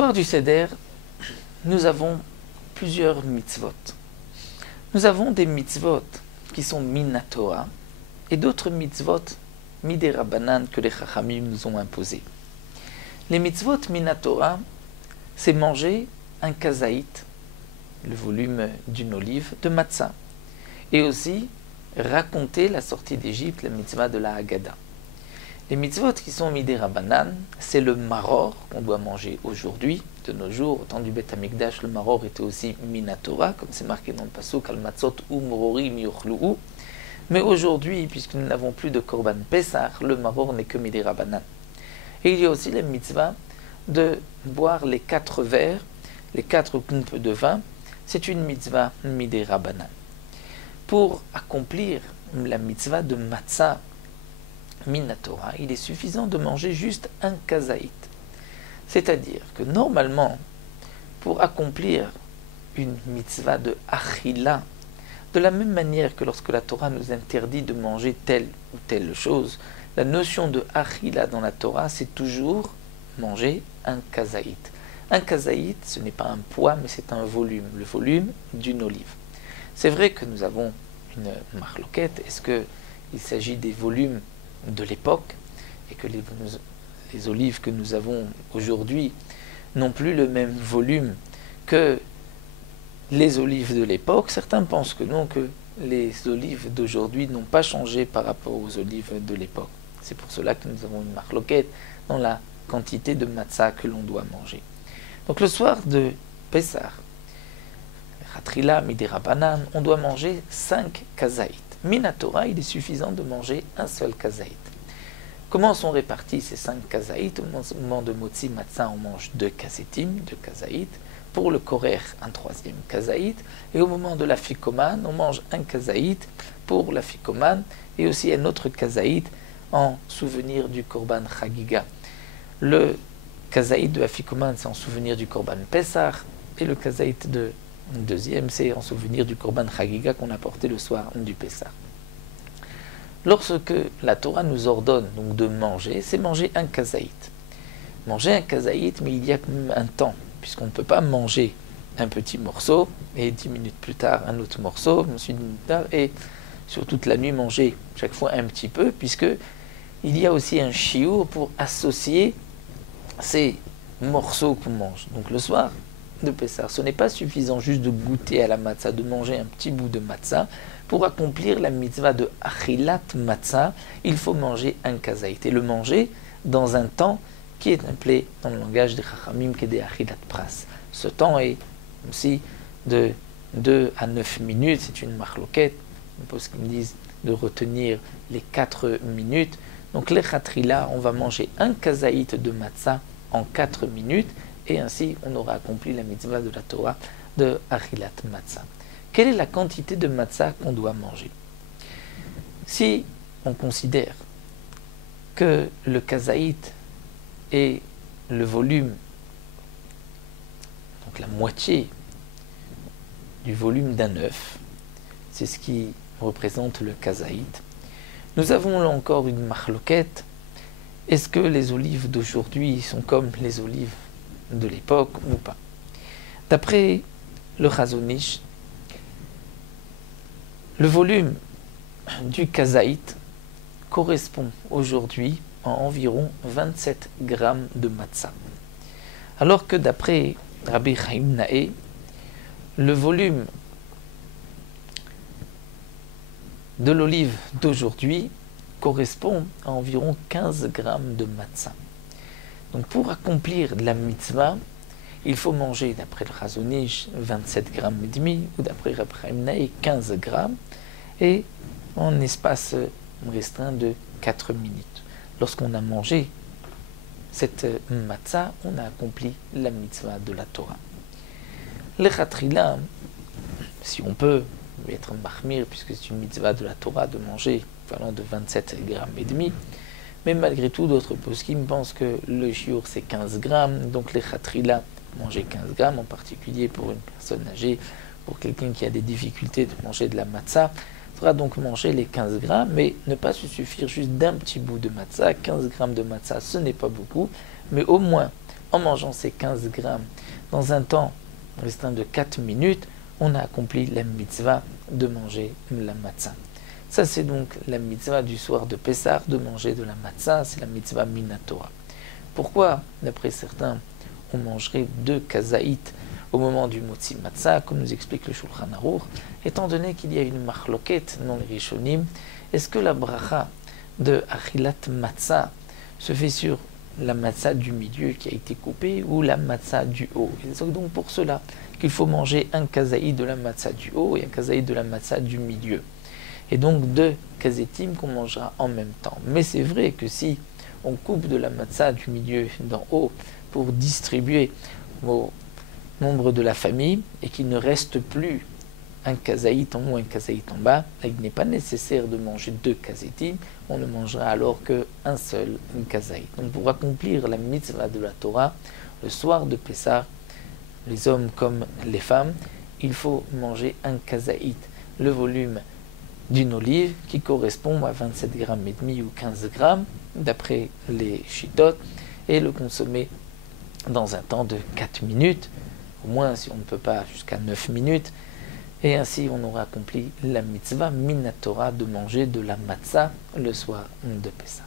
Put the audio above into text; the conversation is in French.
soir du Seder, nous avons plusieurs mitzvot. Nous avons des mitzvot qui sont minatora et d'autres mitzvot midérabanan que les chachamim nous ont imposés. Les mitzvot minatora, c'est manger un kazaït, le volume d'une olive, de matzah, et aussi raconter la sortie d'Égypte, la mitzvah de la Haggadah. Les mitzvot qui sont midérabanan, c'est le maror qu'on doit manger aujourd'hui, de nos jours. Au temps du Beth Amikdash, le maror était aussi minatora, comme c'est marqué dans le pasuk al matzot ou mororim yochlu'u. Mais aujourd'hui, puisque nous n'avons plus de korban Pessah, le maror n'est que midérabanan. Et il y a aussi la mitzvah de boire les 4 verres, les 4 coupes de vin. C'est une mitzvah midérabanan. Pour accomplir la mitzvah de matzah minatora, il est suffisant de manger juste un kazaït. C'est-à-dire que normalement, pour accomplir une mitzvah de achila, de la même manière que lorsque la Torah nous interdit de manger telle ou telle chose, la notion de achila dans la Torah, c'est toujours manger un kazaït. Un kazaït, ce n'est pas un poids, mais c'est un volume, le volume d'une olive. C'est vrai que nous avons une marloquette, est-ce qu'il s'agit des volumes de l'époque, et que les olives que nous avons aujourd'hui n'ont plus le même volume que les olives de l'époque. Certains pensent que non, que les olives d'aujourd'hui n'ont pas changé par rapport aux olives de l'époque. C'est pour cela que nous avons une marloquette dans la quantité de matzah que l'on doit manger. Donc le soir de Pessah, Chatrila, Midérabanan, on doit manger 5 kazaït. Minatora, il est suffisant de manger un seul kazaït. Comment sont répartis ces 5 kazaït? Au moment de Motzi Matzah, on mange 2 kazetim, 2 kazaït. Pour le korer, un 3e kazaït. Et au moment de la fikoman, on mange un kazaït pour la fikoman et aussi un autre kazaït en souvenir du korban chagiga. Le kazaït de la fikoman, c'est en souvenir du korban Pessah, et le kazaït de deuxième, c'est en souvenir du korban chagiga qu'on a porté le soir du Pessah. Lorsque la Torah nous ordonne donc de manger, c'est manger un kazaït. Manger un kazaït, mais il y a quand même un temps, puisqu'on ne peut pas manger un petit morceau, et 10 minutes plus tard un autre morceau, ensuite 10 minutes plus tard, et sur toute la nuit manger chaque fois un petit peu, puisque il y a aussi un chiour pour associer ces morceaux qu'on mange. Donc le soir de Pessah, ce n'est pas suffisant juste de goûter à la matzah, de manger un petit bout de matzah. Pour accomplir la mitzvah de achilat matzah, il faut manger un kazaït, et le manger dans un temps qui est appelé dans le langage des chachamim kedé achilat pras. Ce temps est aussi de 2 à 9 minutes, c'est une marloquette, parce qu'ils me disent de retenir les 4 minutes. Donc les chatrila, on va manger un kazaït de matzah en 4 minutes, et ainsi on aura accompli la mitzvah de la Torah de achilat matzah. Quelle est la quantité de matzah qu'on doit manger? Si on considère que le kazaït est le volume, donc la moitié du volume d'un œuf, c'est ce qui représente le kazaït, nous avons là encore une marloquette. Est-ce que les olives d'aujourd'hui sont comme les olives de l'époque ou pas? D'après le Chazon Ish, le volume du kazaït correspond aujourd'hui à environ 27 grammes de matzah. Alors que d'après Rabbi Chaim Naé, le volume de l'olive d'aujourd'hui correspond à environ 15 grammes de matzah. Donc pour accomplir la mitzvah, il faut manger, d'après le Chazon Ish, 27 grammes et demi, ou d'après Rabbi Chaim Naé, 15 grammes, et en espace restreint de 4 minutes. Lorsqu'on a mangé cette matzah, on a accompli la mitzvah de la Torah. Le chatrila, si on peut être mahmir, puisque c'est une mitzvah de la Torah de manger équivalent de 27 grammes et demi, mais malgré tout, d'autres poskim pensent que le shiur c'est 15 grammes, donc les chatrila, manger 15 grammes, en particulier pour une personne âgée, pour quelqu'un qui a des difficultés de manger de la matzah, faudra donc manger les 15 grammes, mais ne pas se suffire juste d'un petit bout de matzah. 15 grammes de matzah, ce n'est pas beaucoup, mais au moins en mangeant ces 15 grammes dans un temps restreint de 4 minutes, on a accompli la mitzvah de manger la matzah. Ça, c'est donc la mitzvah du soir de Pessah, de manger de la matzah, c'est la mitzvah minatora. Pourquoi, d'après certains, on mangerait 2 kazaït au moment du motzi matzah, comme nous explique le Shulchan Aruch, étant donné qu'il y a une machloket dans les Rishonim, est-ce que la bracha de achilat matzah se fait sur la matzah du milieu qui a été coupée ou la matzah du haut? Et c'est donc pour cela qu'il faut manger un kazaït de la matzah du haut et un kazaït de la matzah du milieu. Et donc 2 kazetim qu'on mangera en même temps. Mais c'est vrai que si on coupe de la matzah du milieu d'en haut pour distribuer aux membres de la famille et qu'il ne reste plus un kazaït en haut et un kazaït en bas, il n'est pas nécessaire de manger 2 kazetim, on ne mangera alors qu'un seul kazaït. Donc pour accomplir la mitzvah de la Torah, le soir de Pessah, les hommes comme les femmes, il faut manger un kazaït, le volume d'une olive qui correspond à 27 grammes et demi ou 15 grammes d'après les shitot, et le consommer dans un temps de 4 minutes, au moins si on ne peut pas jusqu'à 9 minutes, et ainsi on aura accompli la mitzvah minatora de manger de la matzah le soir de Pessah.